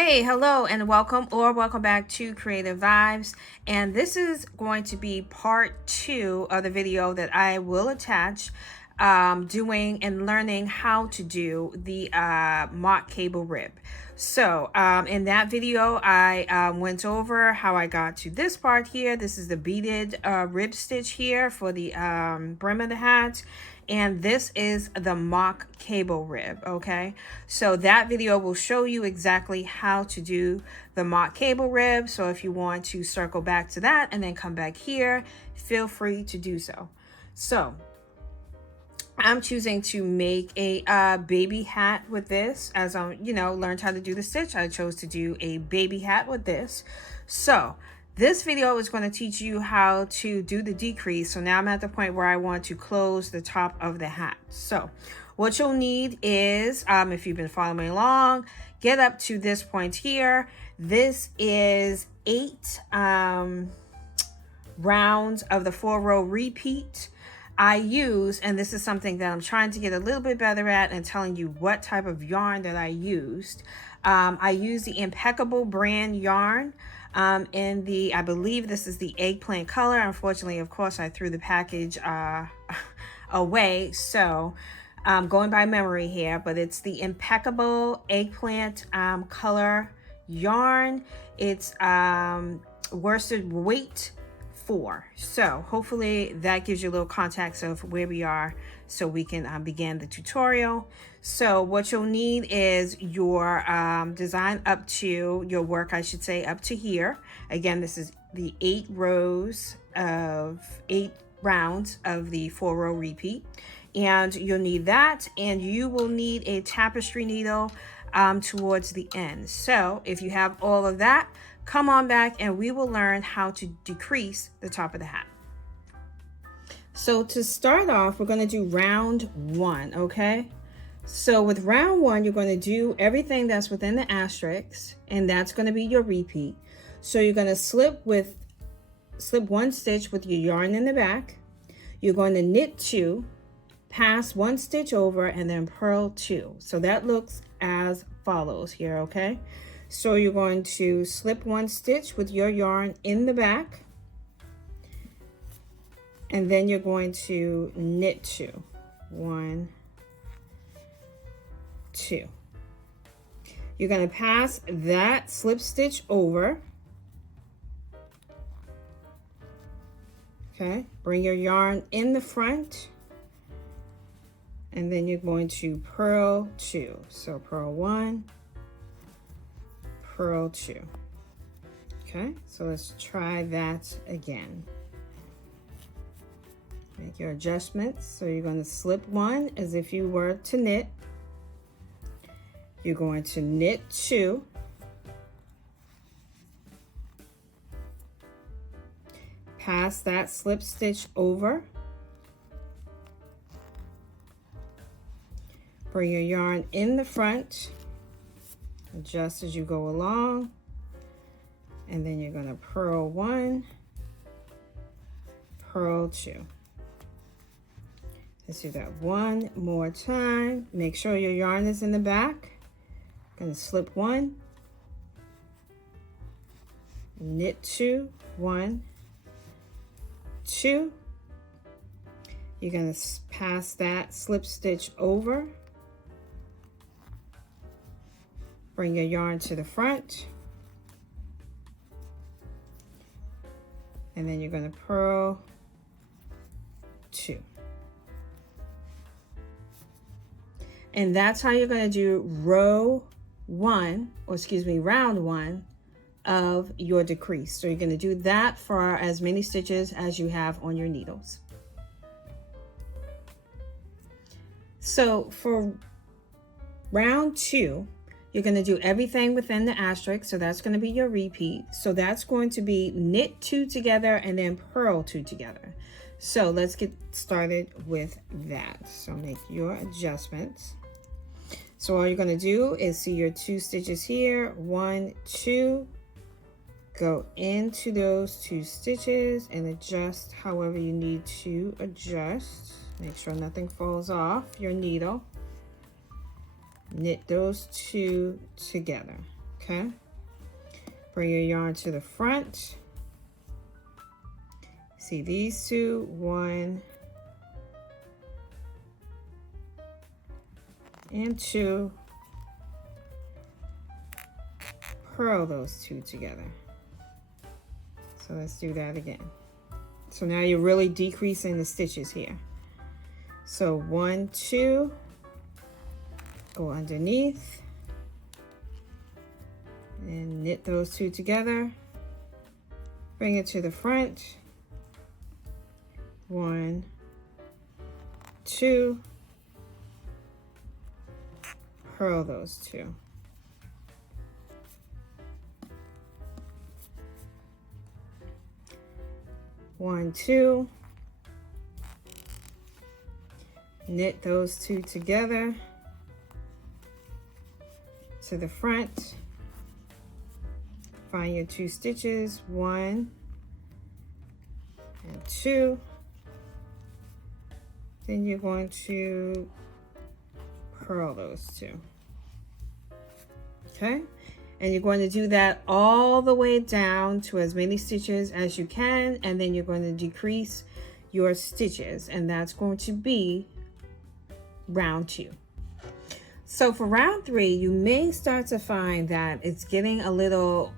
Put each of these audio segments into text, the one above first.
Hey, hello, and welcome back to Creative Vibes. And this is going to be part 2 of the video that I will attach doing and learning how to do the mock cable rib. So in that video, I went over how I got to this part here. This is the beaded rib stitch here for the brim of the hat. And this is the mock cable rib, okay? So that video will show you exactly how to do the mock cable rib. So if you want to circle back to that and then come back here, feel free to do so. So I'm choosing to make a baby hat with this. As I, learned how to do the stitch, I chose to do a baby hat with this. So this video is going to teach you how to do the decrease. So now I'm at the point where I want to close the top of the hat. So what you'll need is, if you've been following along, get up to this point here. This is 8 rounds of the 4-row repeat. I use, and this is something that I'm trying to get a little bit better at and telling you what type of yarn that I used. I use the Impeccable brand yarn in the, I believe this is the eggplant color. Unfortunately, of course, I threw the package away. So going by memory here, but it's the Impeccable eggplant color yarn. It's worsted weight 4. So hopefully that gives you a little context of where we are so we can begin the tutorial. So what you'll need is your design up to your work, I should say, up to here. Again, this is the 8 rounds of the 4-row repeat, and you'll need that, and you will need a tapestry needle towards the end. So if you have all of that, come on back and we will learn how to decrease the top of the hat. So to start off, we're going to do round 1, okay? So with round 1, you're going to do everything that's within the asterisk, and that's going to be your repeat. So you're going to slip 1 stitch with your yarn in the back. You're going to knit 2, pass 1 stitch over, and then purl 2. So that looks as follows here, okay? So you're going to slip 1 stitch with your yarn in the back, and then you're going to knit 2. 1, 2. You're going to pass that slip stitch over. Okay, bring your yarn in the front, and then you're going to purl 2. So purl 1, purl 2. Okay, so let's try that again. Make your adjustments. So you're going to slip 1 as if you were to knit. You're going to knit 2. Pass that slip stitch over. Bring your yarn in the front. Adjust as you go along, and then you're going to purl 1, purl 2. Let's do that one more time. Make sure your yarn is in the back. Going to slip 1, knit 2, 1, 2. You're going to pass that slip stitch over. Bring your yarn to the front, and then you're going to purl 2. And that's how you're going to do round 1 of your decrease. So you're going to do that for as many stitches as you have on your needles. So for round 2, you're going to do everything within the asterisk. So that's going to be your repeat. So that's going to be knit 2 together and then purl 2 together. So let's get started with that. So make your adjustments. So all you're going to do is see your 2 stitches here, 1, 2, go into those 2 stitches and adjust however you need to adjust. Make sure nothing falls off your needle. Knit those 2 together. Okay. Bring your yarn to the front. See these two, 1 and 2. Purl those 2 together. So let's do that again. So now you're really decreasing the stitches here. So 1, 2, go underneath and knit those 2 together. Bring it to the front. 1, 2, purl those 2. One, 2, knit those 2 together to the front. Find your 2 stitches, 1 and 2. Then you're going to purl those 2. Okay, and you're going to do that all the way down to as many stitches as you can, and then you're going to decrease your stitches, and that's going to be round 2. So for round 3, you may start to find that it's getting a little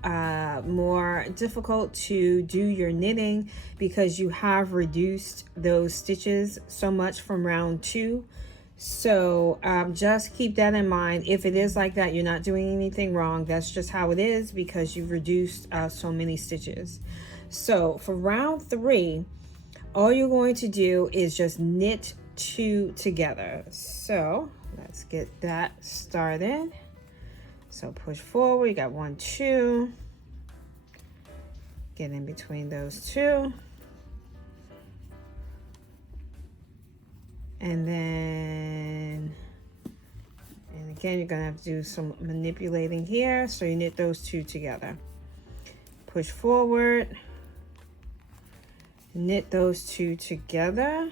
more difficult to do your knitting because you have reduced those stitches so much from round 2. So just keep that in mind. If it is like that, you're not doing anything wrong. That's just how it is because you've reduced so many stitches. So for round 3, all you're going to do is just knit 2 together. So let's get that started. So push forward, you got 1, 2. Get in between those 2. And then, and again, you're gonna have to do some manipulating here. So you knit those 2 together. Push forward, knit those 2 together,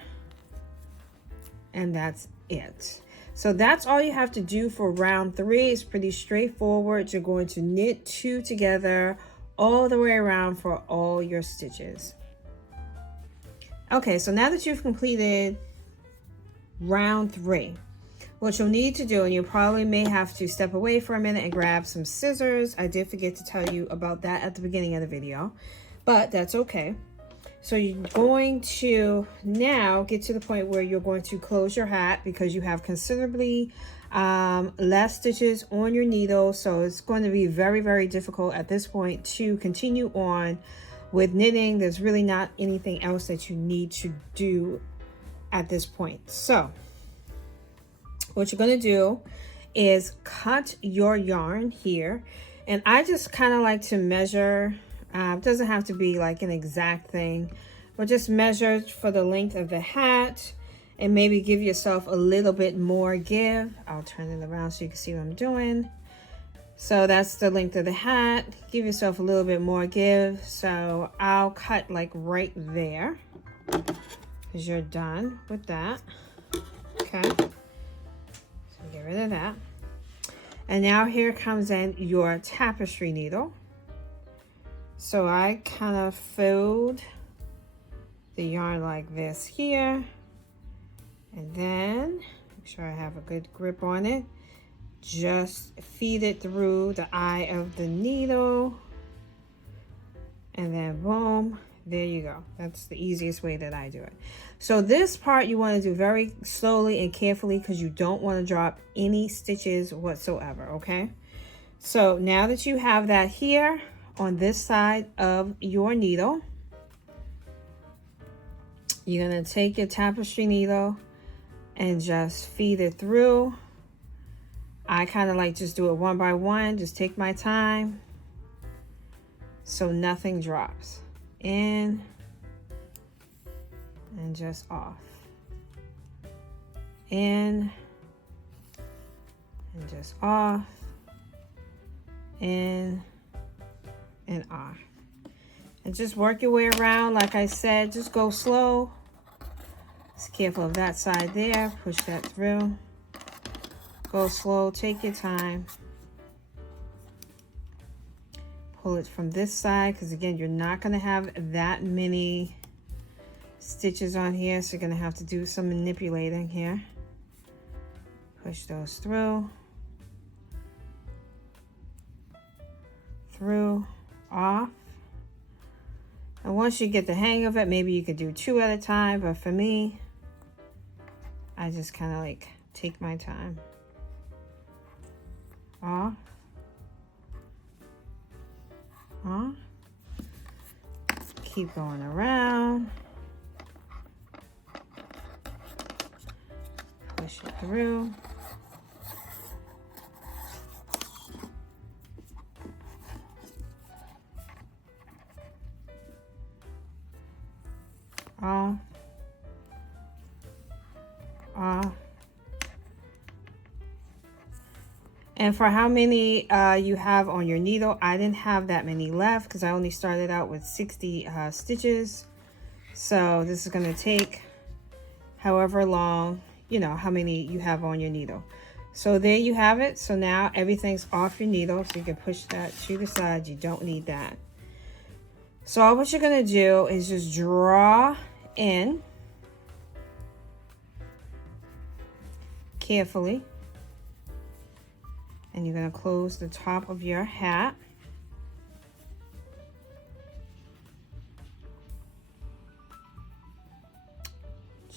and that's it. So that's all you have to do for round 3. It's pretty straightforward. You're going to knit 2 together all the way around for all your stitches. Okay, so now that you've completed round 3, what you'll need to do, and you probably may have to step away for a minute and grab some scissors. I did forget to tell you about that at the beginning of the video, but that's okay. So you're going to now get to the point where you're going to close your hat because you have considerably less stitches on your needle. So it's going to be very, very difficult at this point to continue on with knitting. There's really not anything else that you need to do at this point. So what you're going to do is cut your yarn here. And I just kind of like to measure. It doesn't have to be like an exact thing, but just measure for the length of the hat and maybe give yourself a little bit more give. I'll turn it around so you can see what I'm doing. So that's the length of the hat. Give yourself a little bit more give. So I'll cut like right there because you're done with that. Okay, so get rid of that. And now here comes in your tapestry needle. So I kind of fold the yarn like this here, and then make sure I have a good grip on it. Just feed it through the eye of the needle, and then boom, there you go. That's the easiest way that I do it. So this part you want to do very slowly and carefully because you don't want to drop any stitches whatsoever, okay? So now that you have that here on this side of your needle, you're going to take your tapestry needle and just feed it through. I kind of like just do it one by one, just take my time so nothing drops. In and just off. In and just off. In and off. And just work your way around. Like I said, just go slow. Just careful of that side there. Push that through. Go slow. Take your time. Pull it from this side, because again, you're not going to have that many stitches on here, so you're going to have to do some manipulating here. Push those through, off. And once you get the hang of it, maybe you could do 2 at a time, but for me, I just kind of like take my time. Off. Off. Keep going around. Push it through. Off. Off. And for how many you have on your needle, I didn't have that many left because I only started out with 60 stitches. So this is going to take however long, you know, how many you have on your needle. So there you have it. So now everything's off your needle, so you can push that to the side. You don't need that. So all what you're going to do is just draw in carefully. And you're going to close the top of your hat.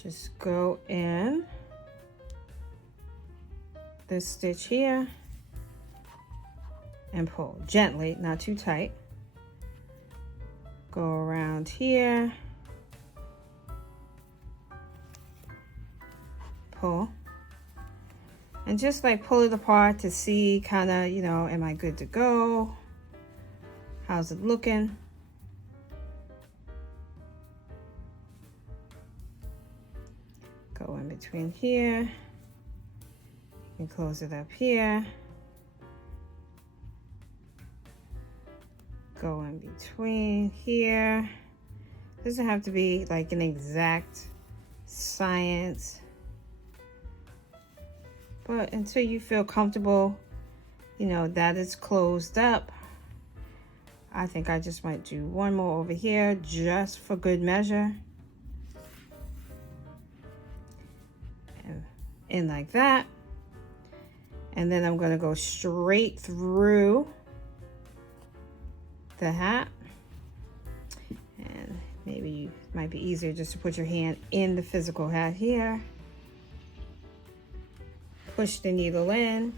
Just go in this stitch here and pull gently, not too tight. Go around here, pull. And just like pull it apart to see kind of, you know, am I good to go? How's it looking? Go in between here. You can close it up here. Go in between here. Doesn't have to be like an exact science. But until you feel comfortable, you know, that it's closed up, I think I just might do one more over here just for good measure. And in like that. And then I'm going to go straight through the hat. And maybe it might be easier just to put your hand in the physical hat here. Push the needle in,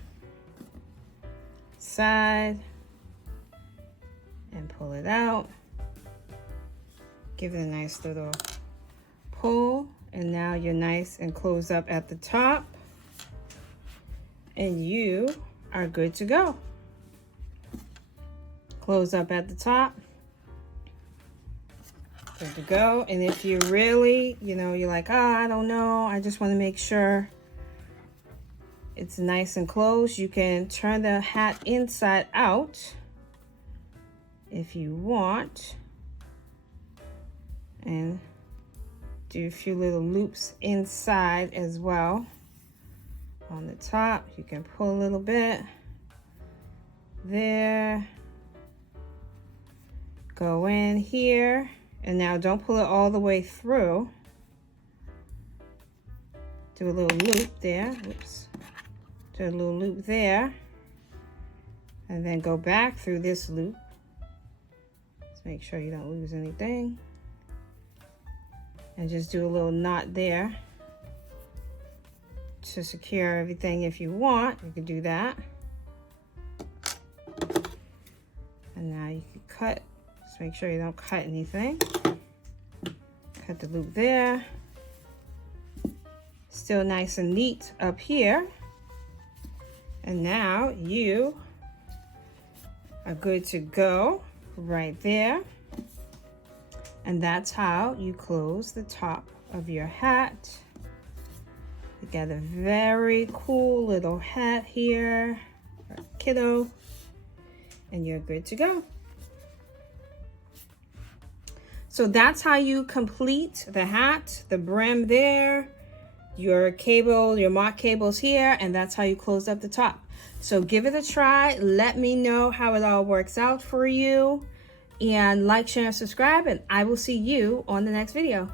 side, and pull it out. Give it a nice little pull, and now you're nice and close up at the top, and you are good to go. Close up at the top, good to go. And if you really, you know, you're like, oh, I don't know, I just want to make sure it's nice and closed, you can turn the hat inside out if you want, and do a few little loops inside as well. On the top, you can pull a little bit there, go in here, and now don't pull it all the way through. Do a little loop there. Whoops. Do a little loop there, and then go back through this loop. Just make sure you don't lose anything. And just do a little knot there to secure everything. If you want, you can do that. And now you can cut. Just make sure you don't cut anything. Cut the loop there. Still nice and neat up here. And now you are good to go right there. And that's how you close the top of your hat. You got a very cool little hat here, or kiddo, and you're good to go. So that's how you complete the hat, the brim there, your cable, your mock cables here, and that's how you close up the top. So give it a try. Let me know how it all works out for you. And like, share, and subscribe, and I will see you on the next video.